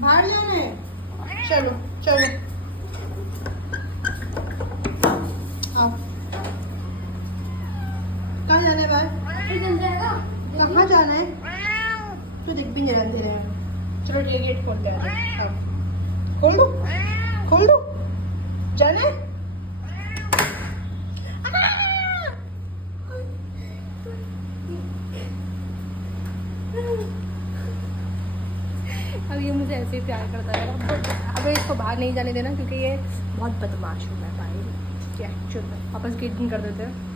बाहर जाना है, चलो चलो आओ। कहाँ जाना है बाहर? कहाँ जाना है? तो दिख भी नहीं रहा तेरे में। चलो ये गेट खोलते हैं। अब खोल दो, खोल दो। जाना है? अब ये मुझे ऐसे ही प्यार करता है। अब इसको बाहर नहीं जाने देना क्योंकि ये बहुत बदमाश होता है भाई। क्या एक्चुअल में वापस गेट नहीं कर देते हैं।